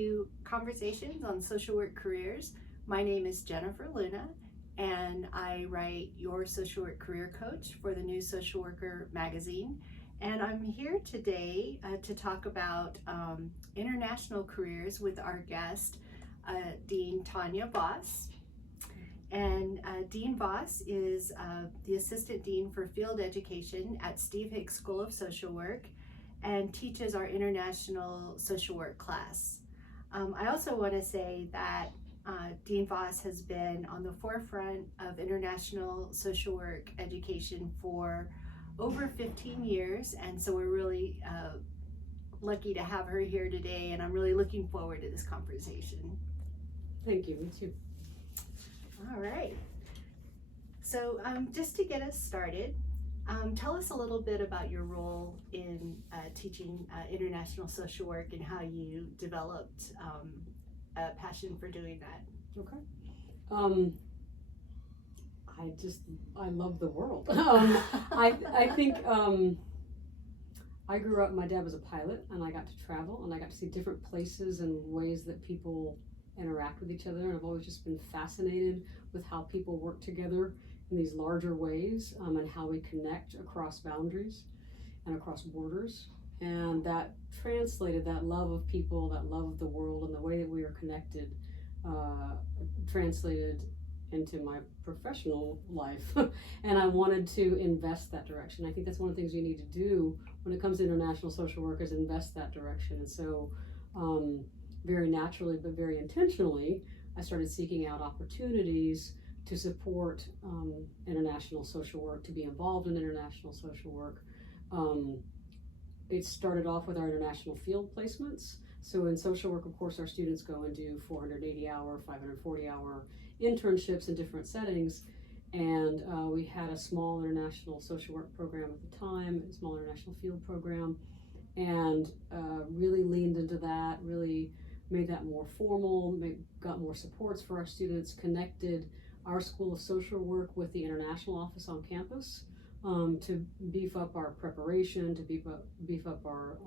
to Conversations on Social Work Careers. My name is Jennifer Luna, and I write Your Social Work Career Coach for the New Social Worker magazine. And I'm here today to talk about international careers with our guest, Dean Tanya Voss. And Dean Voss is the Assistant Dean for Field Education at Steve Hicks School of Social Work and teaches our International Social Work class. I also want to say that Dean Voss has been on the forefront of international social work education for over 15 years, and so we're really lucky to have her here today, and I'm really looking forward to this conversation. Thank you, me too. All right, so just to get us started, tell us a little bit about your role in teaching international social work and how you developed a passion for doing that. Okay. I love the world. I think I grew up, my dad was a pilot, and I got to travel, and I got to see different places and ways that people interact with each other, and I've always just been fascinated with how people work together in these larger ways, and how we connect across boundaries and across borders. And that translated, that love of people, that love of the world, and the way that we are connected, translated into my professional life. And I wanted to invest that direction. I think that's one of the things you need to do when it comes to international social work, is invest that direction. And so very naturally, but very intentionally, I started seeking out opportunities to support international social work, to be involved in international social work. It started off with our international field placements. So in social work, of course, our students go and do 480-hour, 540-hour internships in different settings. And we had a small international social work program at the time, a small international field program, and really leaned into that, really made that more formal, got more supports for our students, connected our School of Social Work with the international office on campus to beef up our preparation, to beef up our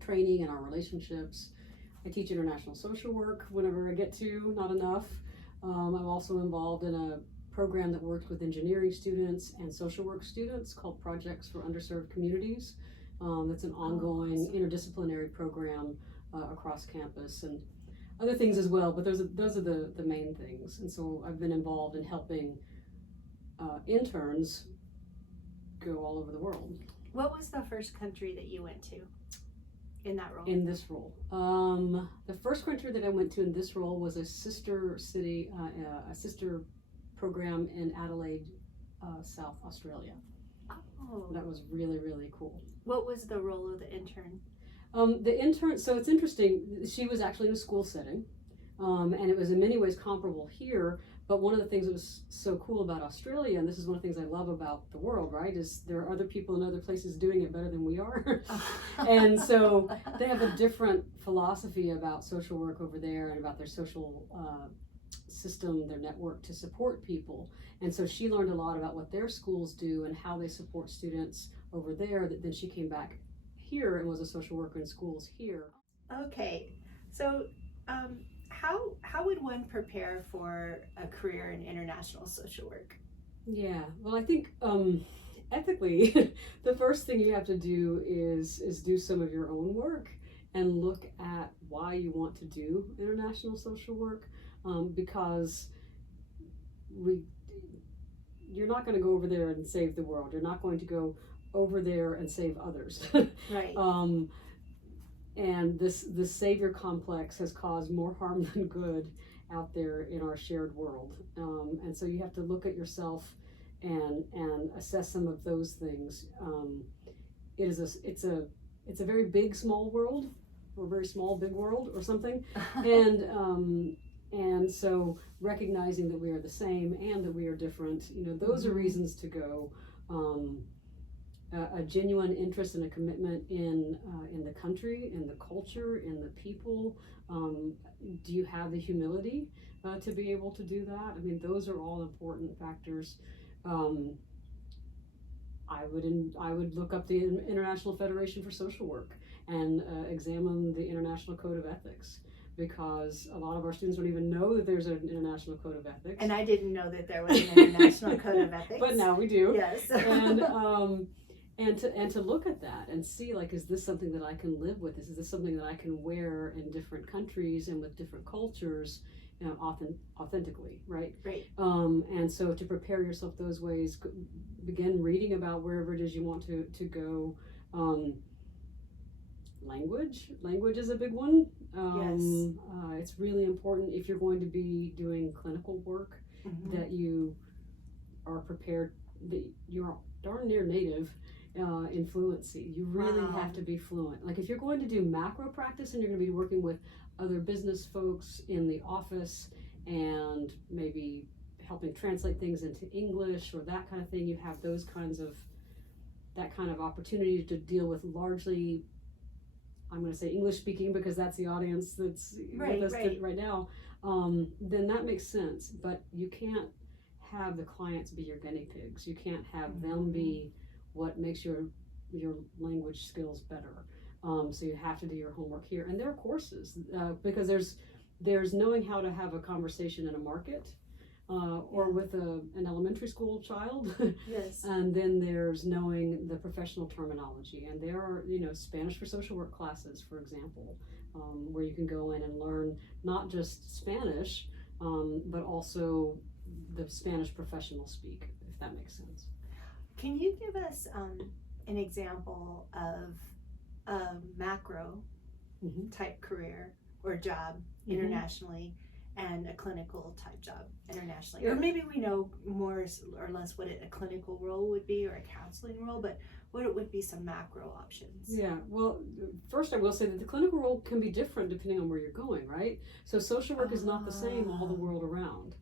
training and our relationships. I teach international social work whenever I get to, not enough. I'm also involved in a program that works with engineering students and social work students called Projects for Underserved Communities. That's an ongoing interdisciplinary program across campus, and other things as well, but those are the main things. And so I've been involved in helping interns go all over the world. What was the first country that you went to in that role? In this role, the first country that I went to in this role was a sister city, a sister program in Adelaide, South Australia. Oh, that was really, really cool. What was the role of the intern? The intern, so it's interesting, she was actually in a school setting, and it was in many ways comparable here, but one of the things that was so cool about Australia, and this is one of the things I love about the world, right, is there are other people in other places doing it better than we are. And so they have a different philosophy about social work over there and about their social system, their network to support people. And so she learned a lot about what their schools do and how they support students over there, that then she came back here and was a social worker in schools here. Okay, so how would one prepare for a career in international social work? Yeah, well, I think ethically, the first thing you have to do is do some of your own work and look at why you want to do international social work, because you're not going to go over there and save the world. You're not going to go over there and save others. Right. And this savior complex has caused more harm than good out there in our shared world. And so you have to look at yourself and assess some of those things. It's a very big small world, or very small big world, or something. And so recognizing that we are the same and that we are different, those are reasons to go. A genuine interest and a commitment in the country, in the culture, in the people. Do you have the humility to be able to do that? I mean, those are all important factors. I I would look up the International Federation for Social Work and examine the International Code of Ethics, because a lot of our students don't even know that there's an International Code of Ethics. And I didn't know that there was an International Code of Ethics. But now we do. Yes. And to look at that and see, like, is this something that I can live with? Is this something that I can wear in different countries and with different cultures, authentically, right? Right. And so to prepare yourself those ways, begin reading about wherever it is you want to go. Language is a big one. Yes. It's really important if you're going to be doing clinical work, Mm-hmm. that you are prepared, that you're darn near native in fluency. You really Wow. have to be fluent. Like if you're going to do macro practice and you're going to be working with other business folks in the office and maybe helping translate things into English or that kind of thing, you have that kind of opportunity to deal with largely, I'm going to say English speaking because that's the audience that's with us right now, then that makes sense. But you can't have the clients be your guinea pigs. You can't have them be what makes your language skills better. So you have to do your homework here. And there are courses because there's knowing how to have a conversation in a market or with an elementary school child. Yes. And then there's knowing the professional terminology. And there are, Spanish for social work classes, for example, where you can go in and learn not just Spanish, but also the Spanish professional speak, if that makes sense. Can you give us an example of a macro type career or job internationally and a clinical type job internationally? Or maybe we know more or less what a clinical role would be or a counseling role, but what it would be some macro options. Yeah, well, first I will say that the clinical role can be different depending on where you're going, right? So social work is not the same all the world around.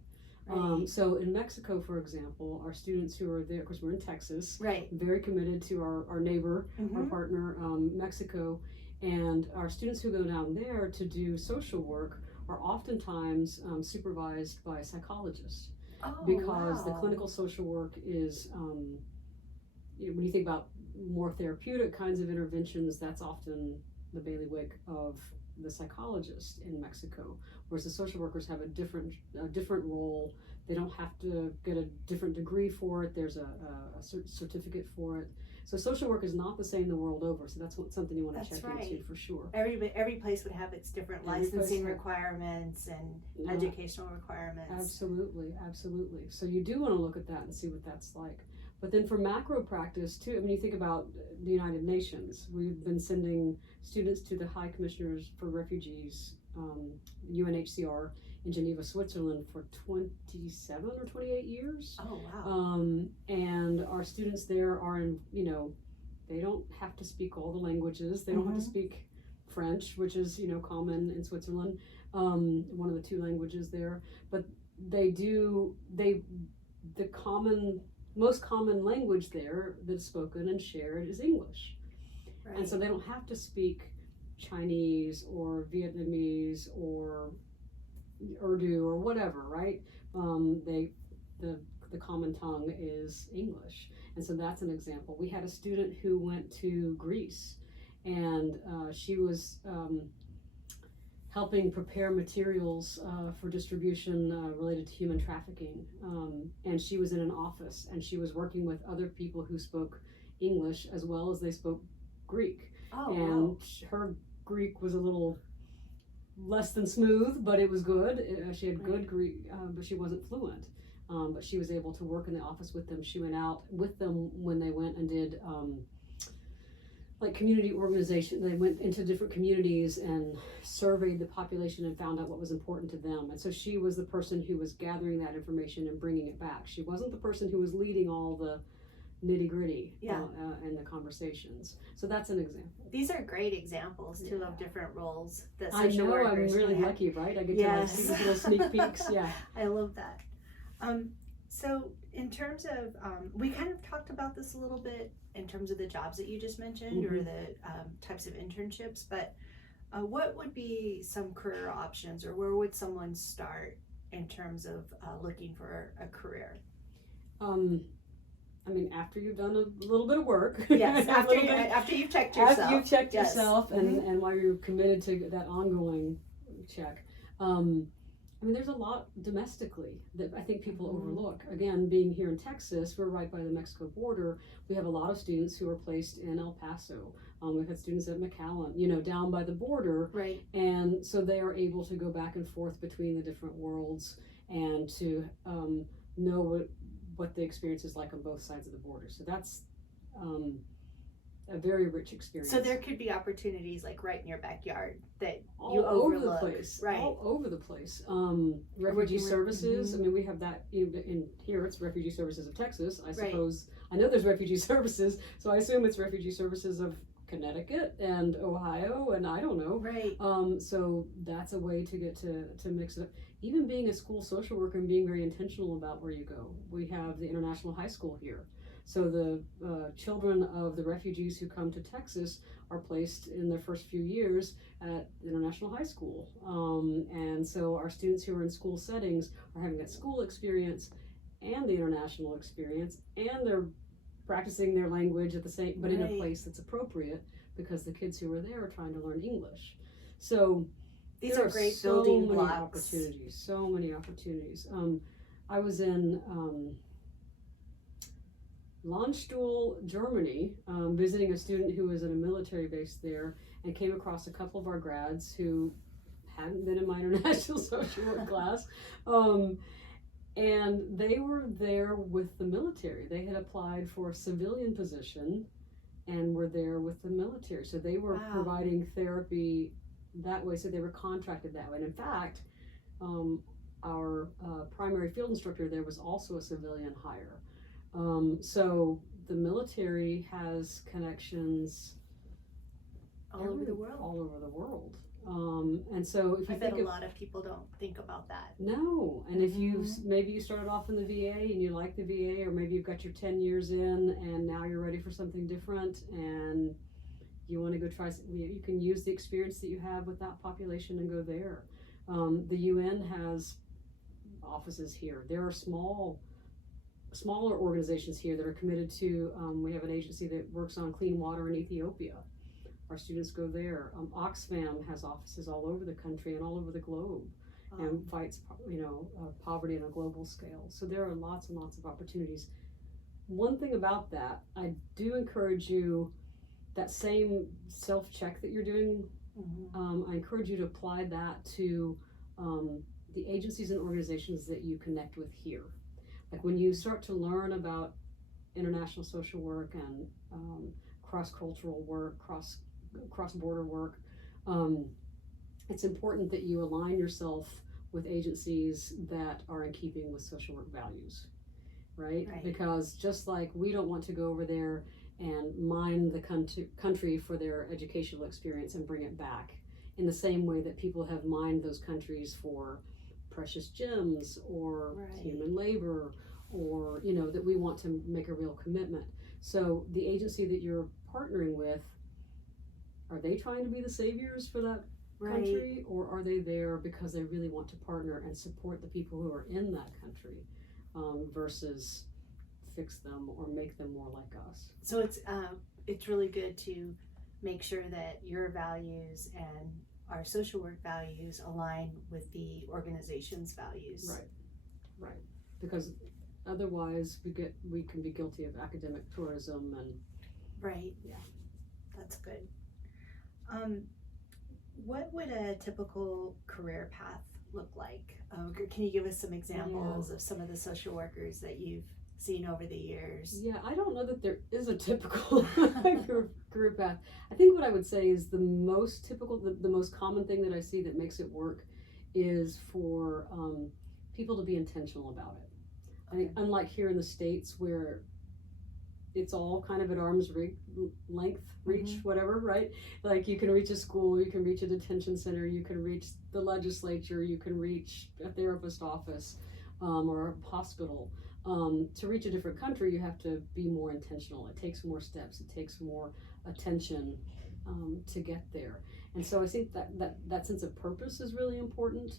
Right. So in Mexico, for example, our students who are there, of course we're in Texas, Right. very committed to our neighbor, our partner, Mexico, and our students who go down there to do social work are oftentimes supervised by psychologists, because the clinical social work is, when you think about more therapeutic kinds of interventions, that's often the bailiwick of the psychologist in Mexico, whereas the social workers have a different role. They don't have to get a different degree for it. There's a certificate for it. So social work is not the same the world over. So that's something you want to check into for sure. Every place would have its different licensing requirements and educational requirements. Absolutely. So you do want to look at that and see what that's like. But then for macro practice too, I mean, you think about the United Nations. We've been sending students to the High Commissioners for Refugees, UNHCR, in Geneva, Switzerland for 27 or 28 years. Oh, wow. And our students there are in, they don't have to speak all the languages. They don't have to speak French, which is, common in Switzerland, one of the two languages there. But the most common language there that's spoken and shared is English. Right. And so they don't have to speak Chinese or Vietnamese or Urdu or whatever, right? The common tongue is English. And so that's an example. We had a student who went to Greece, and she was helping prepare materials for distribution related to human trafficking. And she was in an office, and she was working with other people who spoke English as well as they spoke Greek. Oh, and wow. Her Greek was a little less than smooth, but it was good. She had good Greek, but she wasn't fluent. But she was able to work in the office with them. She went out with them when they went and did like community organization. They went into different communities and surveyed the population and found out what was important to them. And so she was the person who was gathering that information and bringing it back. She wasn't the person who was leading all the nitty gritty in the conversations. So that's an example. These are great examples too of different roles that I social know, workers I'm really can have. lucky, right? I get to see these little sneak peeks. Yeah. I love that. So in terms of, we kind of talked about this a little bit in terms of the jobs that you just mentioned or the types of internships, but what would be some career options, or where would someone start in terms of looking for a career? I mean, after you've done a little bit of work. Yes, after you've checked yourself. After you've checked Yes. yourself, and while you're committed to that ongoing check. I mean, there's a lot domestically that I think people overlook. Again, being here in Texas, we're right by the Mexico border. We have a lot of students who are placed in El Paso. We've had students at McAllen, down by the border. Right. And so they are able to go back and forth between the different worlds and to know what the experience is like on both sides of the border. So that's a very rich experience. So there could be opportunities like right in your backyard that all you over overlook. the place, right? All over the place. Refugee services. I mean, we have that in here. It's Refugee Services of Texas. I suppose I know there's Refugee Services, so I assume it's Refugee Services of Connecticut and Ohio, and I don't know. Right. So that's a way to get to mix it up. Even being a school social worker and being very intentional about where you go. We have the International High School here. So the children of the refugees who come to Texas are placed in their first few years at International High School. And so our students who are in school settings are having that school experience and the international experience, and they're practicing their language at the same, but in a place that's appropriate, because the kids who are there are trying to learn English. So these are great building blocks. So many opportunities. I was in Landstuhl, Germany, visiting a student who was at a military base there, and came across a couple of our grads who hadn't been in my international social work class, and they were there with the military. They had applied for a civilian position and were there with the military. So they were providing therapy that way, so they were contracted that way. And in fact, our primary field instructor there was also a civilian hire. So the military has connections all over the world. All over the world. And so if you I bet a lot of people don't think about that. No, and if maybe you started off in the VA and you like the VA, or maybe you've got your 10 years in and now you're ready for something different and you want to go try, you can use the experience that you have with that population and go there. The UN has offices here. There are smaller organizations here that are committed to, we have an agency that works on clean water in Ethiopia. Our students go there. Oxfam has offices all over the country and all over the globe, and fights, poverty on a global scale. So there are lots and lots of opportunities. One thing about that, I do encourage you, that same self-check that you're doing, I encourage you to apply that to the agencies and organizations that you connect with here. Like when you start to learn about international social work and cross-cultural work, cross-border work, it's important that you align yourself with agencies that are in keeping with social work values, right? Because just like we don't want to go over there and mine the country for their educational experience and bring it back, in the same way that people have mined those countries for precious gems or human labor, or that we want to make a real commitment. So the agency that you're partnering with, are they trying to be the saviors for that country, or are they there because they really want to partner and support the people who are in that country, versus fix them or make them more like us? So it's really good to make sure that your values and our social work values align with the organization's values. Right. Because otherwise we can be guilty of academic tourism and that's good. What would a typical career path look like? Can you give us some examples of some of the social workers that you've seen over the years? Yeah, I don't know that there is a typical career path. I think what I would say is the most typical, the most common thing that I see that makes it work is for people to be intentional about it. I think unlike here in the States where it's all kind of at arm's length, reach, whatever, right? Like you can reach a school, you can reach a detention center, you can reach the legislature, you can reach a therapist office or a hospital. To reach a different country, you have to be more intentional. It takes more steps, it takes more attention to get there. And so I think that sense of purpose is really important.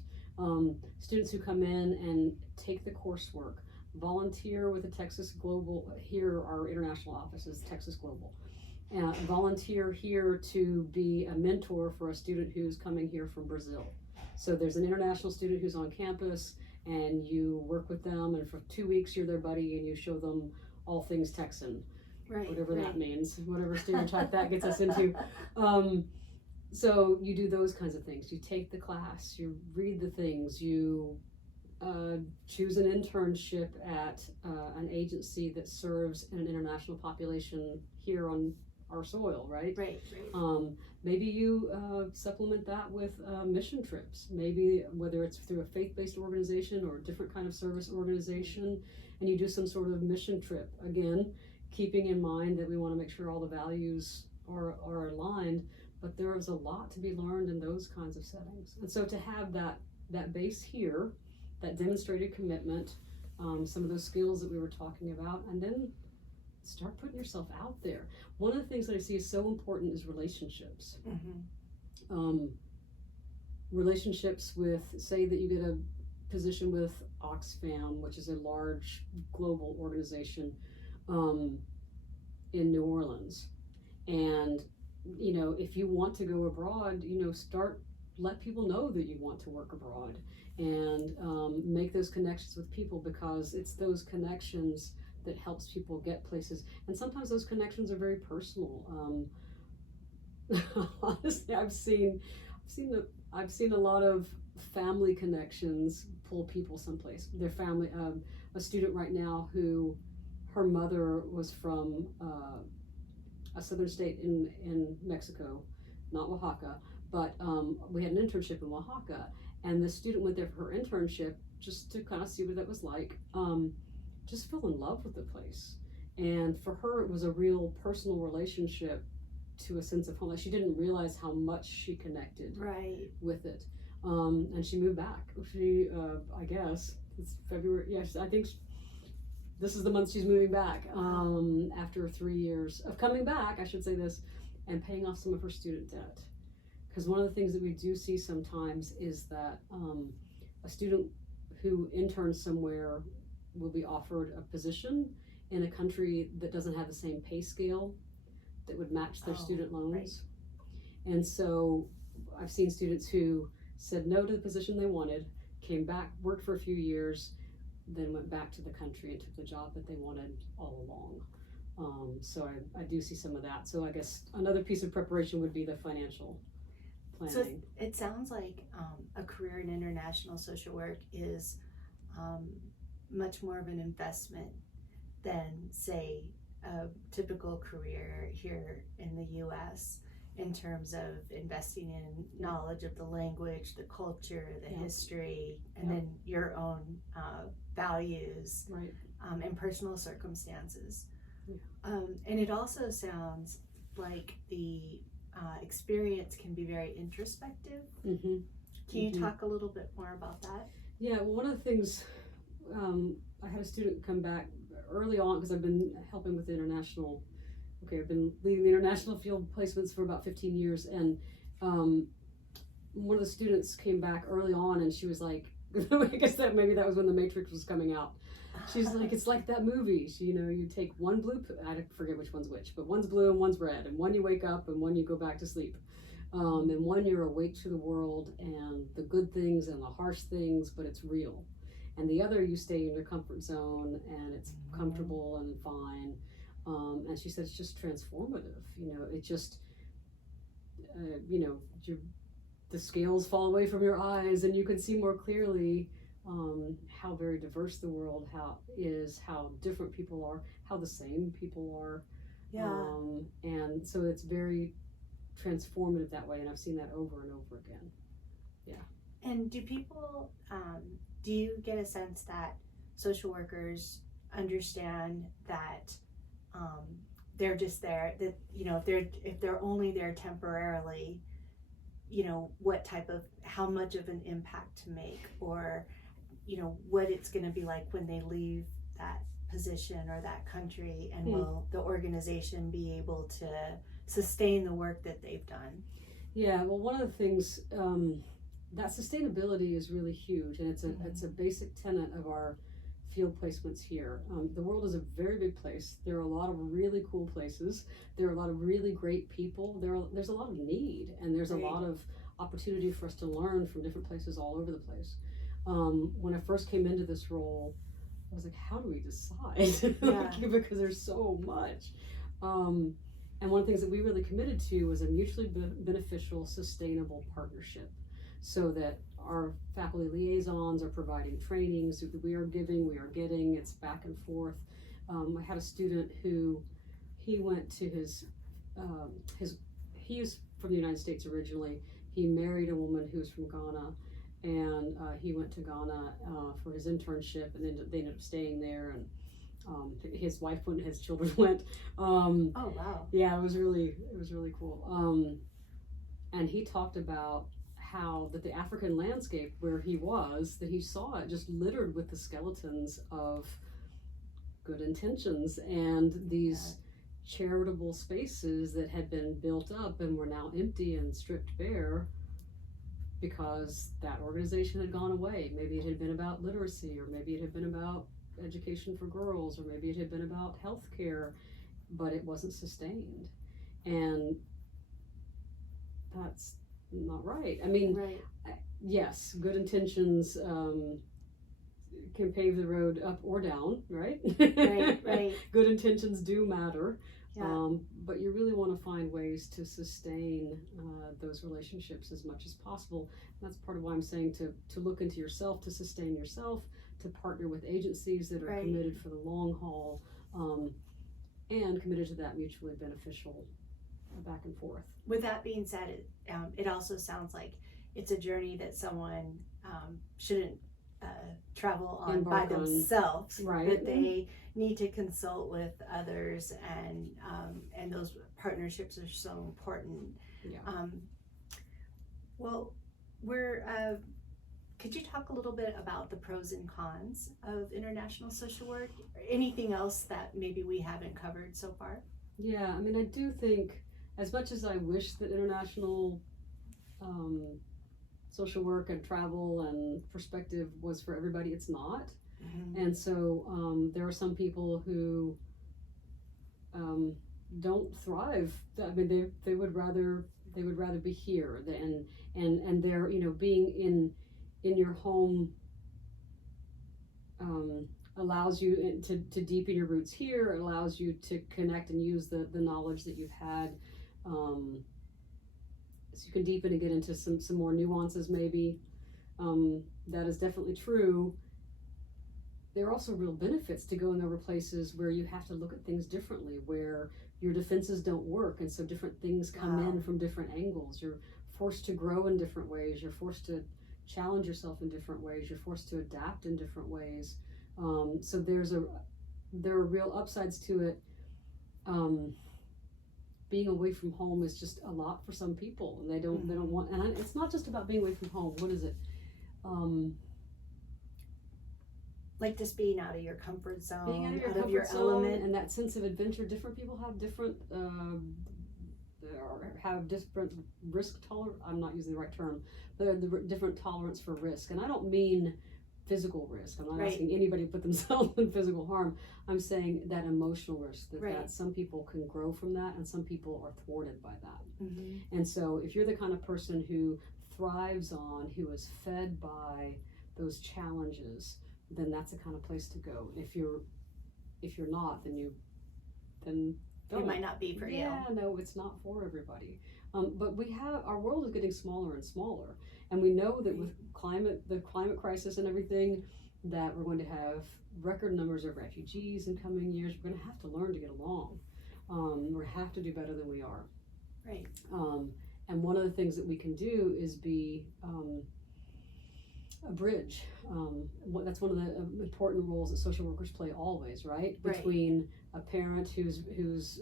Students who come in and take the coursework, volunteer with the Texas Global. Here, our international office is Texas Global. Volunteer here to be a mentor for a student who's coming here from Brazil. So there's an international student who's on campus, and you work with them, and for 2 weeks you're their buddy, and you show them all things Texan, whatever that means, whatever stereotype that gets us into. So you do those kinds of things. You take the class, you read the things, you choose an internship at an agency that serves an international population here on our soil, right? Right. Maybe you supplement that with mission trips, maybe whether it's through a faith-based organization or a different kind of service organization, and you do some sort of mission trip. Again, keeping in mind that we want to make sure all the values are aligned, but there is a lot to be learned in those kinds of settings. And so to have that base here, that demonstrated commitment, some of those skills that we were talking about, and then start putting yourself out there. One of the things that I see is so important is relationships. Relationships with, say that you get a position with Oxfam, which is a large global organization in New Orleans. And, you know, if you want to go abroad, you know, let people know that you want to work abroad, and make those connections with people, because it's those connections that helps people get places. And sometimes those connections are very personal. Honestly, I've seen a lot of family connections pull people someplace. Their family, a student right now who, her mother was from a southern state in Mexico, not Oaxaca, but we had an internship in Oaxaca, and the student went there for her internship just to kind of see what that was like. Just fell in love with the place, and for her it was a real personal relationship to a sense of home. Like, she didn't realize how much she connected with it, and she moved back. She I guess it's February. Yes, I think this is the month she's moving back, after 3 years of coming back, I should say this, and paying off some of her student debt. Because one of the things that we do see sometimes is that a student who interns somewhere will be offered a position in a country that doesn't have the same pay scale that would match their student loans. And so I've seen students who said no to the position they wanted, came back, worked for a few years, then went back to the country and took the job that they wanted all along. So I do see some of that. So I guess another piece of preparation would be the financial planning. So it sounds like a career in international social work is much more of an investment than, say, a typical career here in the U.S. in terms of investing in knowledge of the language, the culture, the history, and then your own values and personal circumstances. And it also sounds like the experience can be very introspective. Can you talk a little bit more about that? Yeah, well, one of the things, I had a student come back early on, because I've been helping with the international, I've been leading the international field placements for about 15 years, and one of the students came back early on, and she was like, I guess maybe that was when The Matrix was coming out. She's like, it's like that movie. You take one blue, I forget which one's which, but one's blue and one's red, and one you wake up and one you go back to sleep. And one you're awake to the world and the good things and the harsh things, but it's real. And the other you stay in your comfort zone and it's comfortable and fine. And she said it's just transformative. It just, the scales fall away from your eyes and you can see more clearly how very diverse the world how different people are, how the same people are. And so it's very transformative that way, and I've seen that over and over again. And do people do you get a sense that social workers understand that they're just there, that if they're only there temporarily, how much of an impact to make, or what it's going to be like when they leave that position or that country, and will the organization be able to sustain the work that they've done? Yeah, well, one of the things, that sustainability is really huge, and it's a basic tenet of our field placements here. The world is a very big place. There are a lot of really cool places. There are a lot of really great people. There's a lot of need, and there's a lot of opportunity for us to learn from different places all over the place. When I first came into this role, I was like, how do we decide? Because there's so much. And one of the things that we really committed to was a mutually beneficial, sustainable partnership, so that our faculty liaisons are providing trainings, we are giving, we are getting, it's back and forth. I had a student who, he went to he's from the United States originally. He married a woman who's from Ghana, and he went to Ghana for his internship, and then they ended up staying there, and his wife went, his children went. Oh wow! Yeah, it was really cool. And he talked about how that the African landscape where he was, that he saw it just littered with the skeletons of good intentions and these charitable spaces that had been built up and were now empty and stripped bare because that organization had gone away. Maybe it had been about literacy, or maybe it had been about education for girls, or maybe it had been about healthcare, but it wasn't sustained. And that's not right. I mean, yes, good intentions can pave the road up or down, right? Right. Good intentions do matter. But you really want to find ways to sustain those relationships as much as possible. And that's part of why I'm saying to look into yourself, to sustain yourself, to partner with agencies that are committed for the long haul, and committed to that mutually beneficial back and forth. With that being said, it also sounds like it's a journey that someone shouldn't travel on by themselves. That they need to consult with others, and those partnerships are so important. Well, could you talk a little bit about the pros and cons of international social work? Or anything else that maybe we haven't covered so far? Yeah, I mean, I do think, as much as I wish that international social work and travel and perspective was for everybody, it's not. And so there are some people who don't thrive. I mean, they would rather be here, and they're, you know, being in your home allows you to deepen your roots here. It allows you to connect and use the knowledge that you've had, so you can deepen and get into some more nuances maybe. That is definitely true. There are also real benefits to going over places where you have to look at things differently, where your defenses don't work, and so different things come in from different angles. You're forced to grow in different ways. You're forced to challenge yourself in different ways. You're forced to adapt in different ways. So there are real upsides to it. Being away from home is just a lot for some people, and they don't want. And it's not just about being away from home. What is it? Like just being out of your comfort zone, being out of your element, and that sense of adventure. Different people have different risk tolerance. I'm not using the right term. The different tolerance for risk, and I don't mean physical risk. I'm not asking anybody to put themselves in physical harm. I'm saying that emotional risk, that some people can grow from that, and some people are thwarted by that. And so if you're the kind of person who thrives on, who is fed by those challenges, then that's the kind of place to go. If you're not, then it might not be for you. Yeah, no, it's not for everybody. But our world is getting smaller and smaller, and we know that with the climate crisis and everything, that we're going to have record numbers of refugees in coming years. We're going to have to learn to get along. We have to do better than we are. And one of the things that we can do is be a bridge. That's one of the important roles that social workers play always, right? Between a parent who's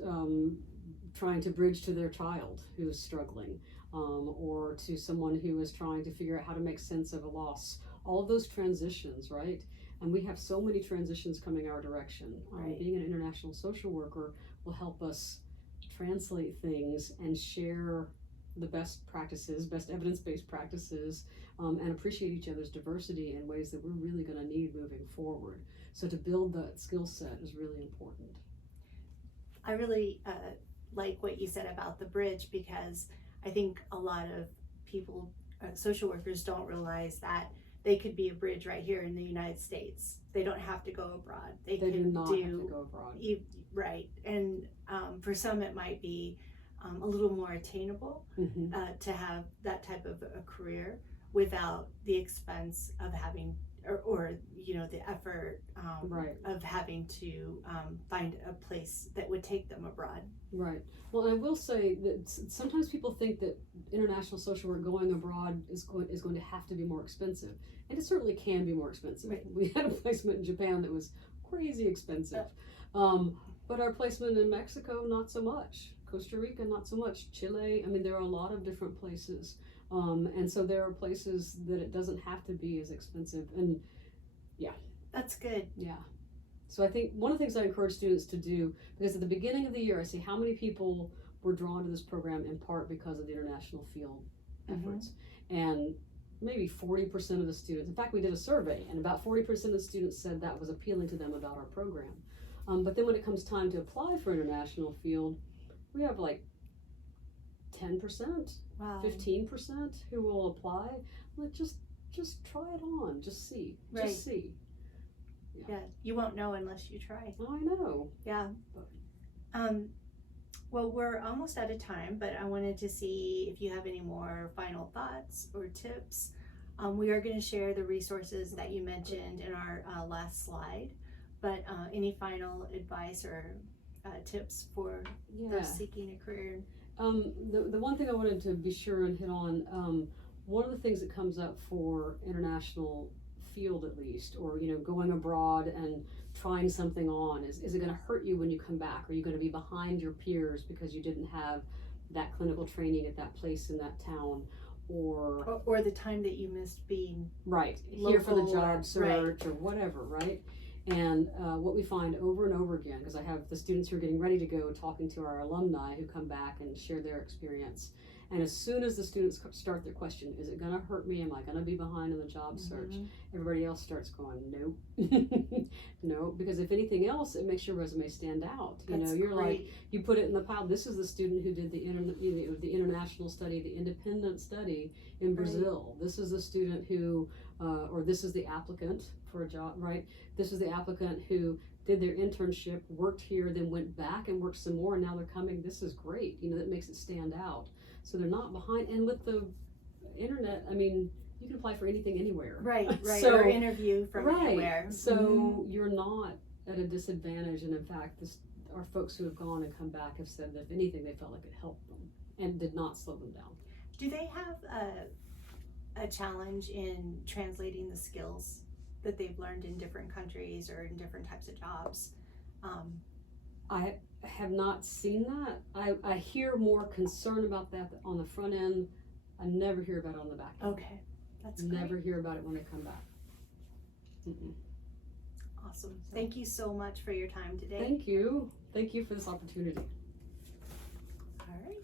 trying to bridge to their child who's struggling, or to someone who is trying to figure out how to make sense of a loss. All of those transitions, right? And we have so many transitions coming our direction. Being an international social worker will help us translate things and share the best practices, best evidence-based practices, and appreciate each other's diversity in ways that we're really going to need moving forward. So to build that skill set is really important. I really like what you said about the bridge, because I think a lot of people, social workers, don't realize that they could be a bridge right here in the United States. They don't have to go abroad. They do not have to go abroad. Right. And for some, it might be a little more attainable to have that type of a career without the expense of having, or the effort of having to find a place that would take them abroad. Right. Well, I will say that sometimes people think that international social work going abroad is going to have to be more expensive, and it certainly can be more expensive. Right. We had a placement in Japan that was crazy expensive, but our placement in Mexico, not so much. Costa Rica, not so much. Chile, I mean, there are a lot of different places, and so there are places that it doesn't have to be as expensive, and That's good. Yeah. So I think one of the things I encourage students to do, because at the beginning of the year I see how many people were drawn to this program in part because of the international field efforts, and maybe 40% of the students, in fact we did a survey, and about 40% of the students said that was appealing to them about our program. But then when it comes time to apply for international field, we have like 10%, Wow. 15% who will apply. Like just try it on, just see, Right. just see. Yeah, you won't know unless you try. I know. Yeah. Well, we're almost out of time, but I wanted to see if you have any more final thoughts or tips. We are going to share the resources that you mentioned in our last slide, but any final advice or tips for those seeking a career? The one thing I wanted to be sure and hit on, one of the things that comes up for international field, at least, or going abroad and trying something on, is it going to hurt you when you come back? Are you going to be behind your peers because you didn't have that clinical training at that place in that town, or the time that you missed being here for the job or, search or whatever, right? And what we find over and over again, because I have the students who are getting ready to go talking to our alumni who come back and share their experience. And as soon as the students start their question, is it going to hurt me? Am I going to be behind in the job search? Everybody else starts going, nope. No, because if anything else, it makes your resume stand out. You're great. like, you put it in the pile. This is the student who did the international study, the independent study in Brazil. This is the student who, or this is the applicant for a job, right? This is the applicant who did their internship, worked here, then went back and worked some more, and now they're coming. This is great. That makes it stand out. So they're not behind. And with the internet, I mean, you can apply for anything anywhere. Right. So, or interview from anywhere. So you're not at a disadvantage. And in fact, our folks who have gone and come back have said that if anything, they felt like it helped them and did not slow them down. Do they have a challenge in translating the skills that they've learned in different countries or in different types of jobs? I have not seen that. I hear more concern about that on the front end. I never hear about it on the back end. Okay, that's great. Never hear about it when they come back. Awesome. Thank you so much for your time today. Thank you. Thank you for this opportunity. All right.